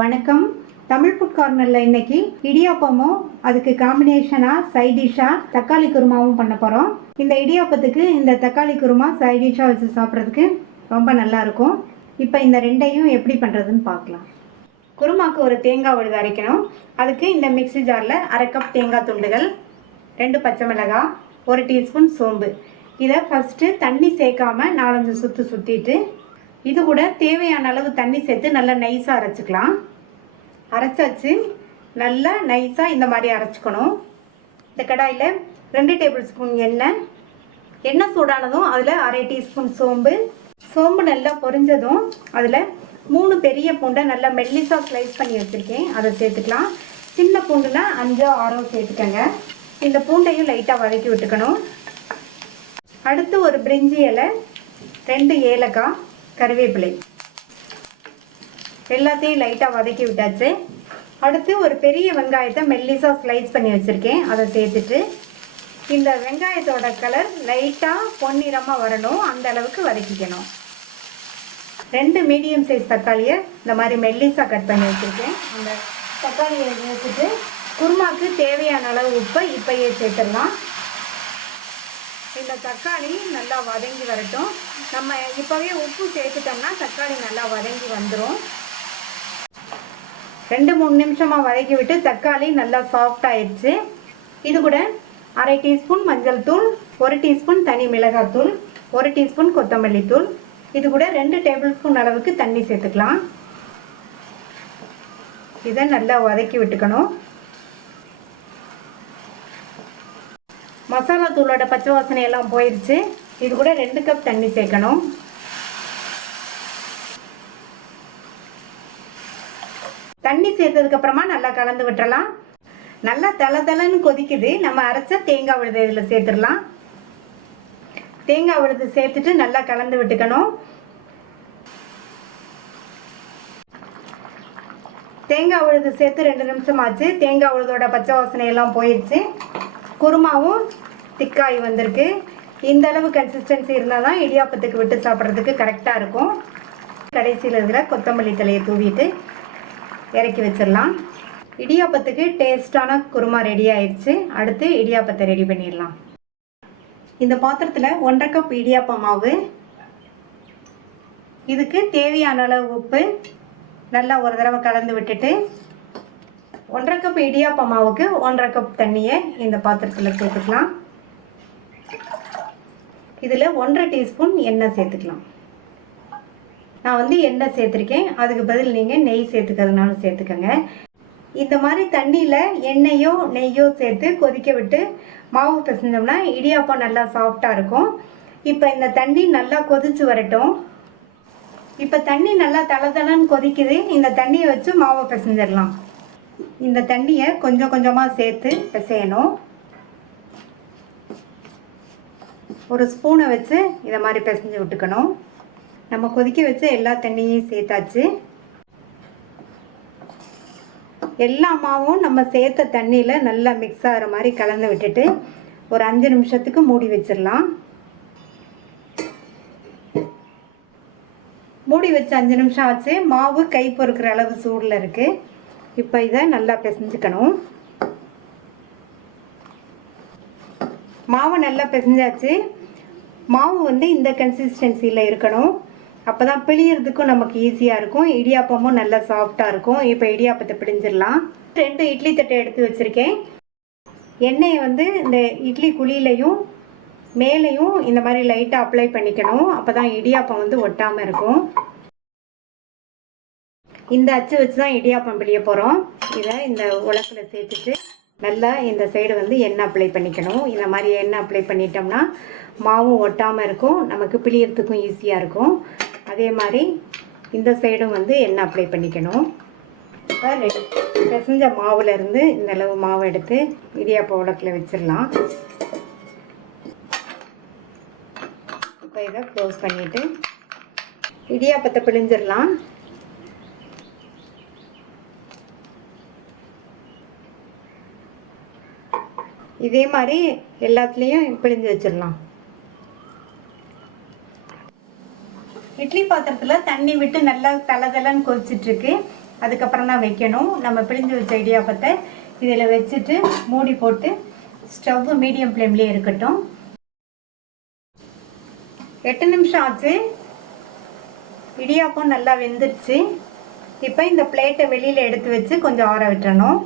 வணக்கம். தமிழ் ஃபுட் கார்னரில் இன்னைக்கு இடியாப்பமும் அதுக்கு காம்பினேஷனாக சைட் டிஷ்ஷாக தக்காளி குருமாவும் பண்ண போகிறோம். இந்த இடியாப்பத்துக்கு இந்த தக்காளி குருமா சைட் டிஷ்ஷாக வச்சு சாப்பிட்றதுக்கு ரொம்ப நல்லாயிருக்கும். இப்போ இந்த ரெண்டையும் எப்படி பண்ணுறதுன்னு பார்க்கலாம். குருமாவுக்கு ஒரு தேங்காய் விழுது அரைக்கணும். அதுக்கு இந்த மிக்ஸி ஜாரில் 1/2 கப் தேங்காய் துண்டுகள், 2 பச்சை மிளகாய், 1 டீஸ்பூன் சோம்பு. இதை ஃபஸ்ட்டு தண்ணி சேர்க்காமல் 4-5 சுற்று சுற்றிட்டு இது கூட தேவையான அளவு தண்ணி சேர்த்து நல்லா நைஸாக அரைச்சிக்கலாம். அரைச்சாச்சு. நல்லா நைஸாக இந்த மாதிரி அரைச்சிக்கணும். இந்த கடாயில் 2 டேபிள் ஸ்பூன் எண்ணெய் சூடானதும் அதில் 1/2 டீஸ்பூன் சோம்பு நல்லா பொரிஞ்சதும் அதில் 3 பெரிய பூண்டை நல்லா மெல்லிசாக ஸ்லைஸ் பண்ணி வச்சுருக்கேன், அதை சேர்த்துக்கலாம். சின்ன பூண்டுனா 5-6 சேர்த்துக்கங்க. இந்த பூண்டையும் லைட்டாக வதக்கி விட்டுக்கணும். அடுத்து ஒரு பிரிஞ்சி இலை, 2 ஏலக்காய், கருவேப்பிலை எல்லாத்தையும் லைட்டாக வதக்கி விட்டாச்சு. அடுத்து ஒரு பெரிய வெங்காயத்தை மெல்லிசாக ஸ்லைஸ் பண்ணி வச்சுருக்கேன், அதை சேர்த்துட்டு இந்த வெங்காயத்தோட கலர் லைட்டாக பொன்னிறமாக வரணும், அந்த அளவுக்கு வதக்கிக்கணும். 2 மீடியம் சைஸ் தக்காளியை இந்த மாதிரி மெல்லிசாக கட் பண்ணி வச்சுருக்கேன். அந்த தக்காளியை சேர்த்துட்டு குருமாவுக்கு தேவையான அளவு உப்பை இப்போயே சேர்த்துடலாம். இந்த தக்காளி நல்லா வதங்கி வரட்டும். நம்ம இப்போவே உப்பு சேர்த்துட்டோம்னா தக்காளி நல்லா வதங்கி வந்துடும். 2-3 நிமிஷமாக வதக்கி விட்டு தக்காளி நல்லா சாஃப்ட் ஆயிடுச்சு. இது கூட 1/2 டீஸ்பூன் மஞ்சள் தூள், 1 டீஸ்பூன் தனி மிளகாத்தூள், 1 டீஸ்பூன் கொத்தமல்லி தூள், இது கூட 2 டேபிள் ஸ்பூன் அளவுக்கு தண்ணி சேர்த்துக்கலாம். இதை நல்லா வதக்கி விட்டுக்கணும். மசாலா தூளோட பச்சை வாசனை எல்லாம் போயிடுச்சு. இது கூட 2 கப் தண்ணி சேர்க்கணும். தண்ணி சேர்த்ததுக்கப்புறமா நல்லா கலந்து விட்டுறலாம். நல்லா தளன்னு கொதிக்குது. நம்ம அரைச்ச தேங்காய் விழுது இதில் சேர்த்துடலாம். தேங்காய் விழுது சேர்த்துட்டு நல்லா கலந்து விட்டுக்கணும். தேங்காய் விழுது சேர்த்து 2 நிமிஷம் ஆச்சு. தேங்காய் விழுதோட பச்சை வாசனை எல்லாம் போயிடுச்சு. குருமாவும் திக்காய் வந்திருக்கு. இந்த அளவு கன்சிஸ்டன்சி இருந்தால் தான் இடியாப்பத்துக்கு விட்டு சாப்பிட்றதுக்கு கரெக்டாக இருக்கும். கடைசியில் இதில் கொத்தமல்லி தலையை தூவிட்டு இறக்கி வச்சிடலாம். இடியாப்பத்துக்கு டேஸ்டான குருமா ரெடி ஆயிடுச்சு. அடுத்து இடியாப்பத்தை ரெடி பண்ணிடலாம். இந்த பாத்திரத்தில் 1/2 கப் இடியாப்ப மாவு, இதுக்கு தேவையான அளவு உப்பு நல்லா ஒரு தடவை கலந்து விட்டுட்டு 1/2 கப் இடியாப்ப மாவுக்கு 1/2 கப் தண்ணியை இந்த பாத்திரத்தில் சேர்த்துக்கலாம். இதில் 1/2 டீஸ்பூன் எண்ணெய் சேர்த்துக்கலாம். நான் எண்ணெய் சேர்த்துருக்கேன், அதுக்கு பதில் நீங்கள் நெய் சேர்த்துக்கிறதுனாலும் சேர்த்துக்கோங்க. இந்த மாதிரி தண்ணியில் எண்ணெயோ நெய்யோ சேர்த்து கொதிக்க விட்டு மாவு பிசைஞ்சோம்னா இடியாப்பம் நல்லா சாஃப்டாக இருக்கும். இப்போ இந்த தண்ணி நல்லா கொதிச்சு வரட்டும். இப்போ தண்ணி நல்லா தளன்னு கொதிக்குது. இந்த தண்ணியை வச்சு மாவை பிசைஞ்சிடலாம். இந்த தண்ணியை கொஞ்சம் கொஞ்சமாக சேர்த்து பிசையணும். ஒரு ஸ்பூனை வச்சு இதை மாதிரி பிசைஞ்சு விட்டுக்கணும். நம்ம கொதிக்க வச்சு எல்லா தண்ணியும் சேர்த்தாச்சு. எல்லா மாவும் நம்ம சேர்த்த தண்ணியில் நல்லா மிக்ஸ் ஆகிற மாதிரி கலந்து விட்டுட்டு ஒரு 5 நிமிஷத்துக்கு மூடி வச்சிடலாம். மூடி வச்சு 5 நிமிஷம் ஆச்சு. மாவு கை பொறுக்கிற அளவு சூடில் இருக்குது. இப்போ இதை நல்லா பிசைஞ்சுக்கணும். மாவு நல்லா பிசைஞ்சாச்சு. மாவு இந்த கன்சிஸ்டன்சியில் இருக்கணும். அப்போ தான் பிழியறதுக்கும் நமக்கு ஈஸியாக இருக்கும். இடியாப்பமும் நல்லா சாஃப்டாக இருக்கும். இப்போ இடியாப்பத்தை பிழிஞ்சிடலாம். 2 இட்லி தட்டை எடுத்து வச்சுருக்கேன். எண்ணெயை இந்த இட்லி குழியிலையும் மேலேயும் இந்த மாதிரி லைட்டாக அப்ளை பண்ணிக்கணும். அப்போ தான் இடியாப்பம் ஒட்டாமல் இருக்கும். இந்த அச்சு வச்சு தான் இடியாப்பம் பிழிய போகிறோம். இதை இந்த உலக்கில் சேர்த்துட்டு நல்லா இந்த சைடு எண்ணெய் அப்ளை பண்ணிக்கணும். இந்த மாதிரி எண்ணெய் அப்ளை பண்ணிட்டோம்னா மாவும் ஒட்டாமல் இருக்கும், நமக்கு பிழியறதுக்கும் ஈஸியாக இருக்கும். அதே மாதிரி இந்த சைடும் எண்ணெய் அப்ளை பண்ணிக்கணும். இப்போ பிசைஞ்ச மாவுலேருந்து இந்த அளவு மாவு எடுத்து இடியாப்ப உலக்கில் வச்சிடலாம். இப்போ இதை க்ளோஸ் பண்ணிவிட்டு இடியாப்பத்தை பிழிஞ்சிடலாம். இதே மாதிரி எல்லாத்துலேயும் பிழிஞ்சு வச்சிடலாம். இட்லி பாத்திரத்தில் தண்ணி விட்டு நல்லா தளதளன்னு கொதிச்சிட்ருக்கு. அதுக்கப்புறம் தான் வைக்கணும். நம்ம பிழிஞ்சு வச்ச இடியாப்பத்தை இதில் வச்சுட்டு மூடி போட்டு ஸ்டவ் மீடியம் ஃப்ளேம்லேயே இருக்கட்டும். 8 நிமிஷம் ஆச்சு. இடியாப்பம் நல்லா வெந்துருச்சு. இப்போ இந்த பிளேட்டை வெளியில் எடுத்து வச்சு கொஞ்சம் ஆற விட்டுறணும்.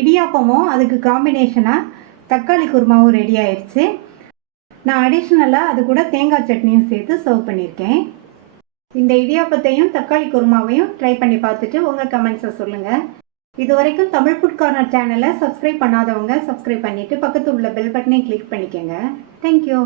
இடியாப்பமும் அதுக்கு காம்பினேஷனாக தக்காளி குருமாவும் ரெடி ஆயிடுச்சு. நான் அடிஷ்னலாக அது கூட தேங்காய் சட்னியும் சேர்த்து சர்வ் பண்ணியிருக்கேன். இந்த இடியாப்பத்தையும் தக்காளி குருமாவையும் ட்ரை பண்ணி பார்த்துட்டு உங்கள் கமெண்ட்ஸை சொல்லுங்கள். இது வரைக்கும் தமிழ் ஃபுட் கார்னர் சேனலை சப்ஸ்கிரைப் பண்ணாதவங்க சப்ஸ்கிரைப் பண்ணிவிட்டு பக்கத்தில் உள்ள பெல் பட்டனை கிளிக் பண்ணிக்கோங்க. தேங்க்யூ.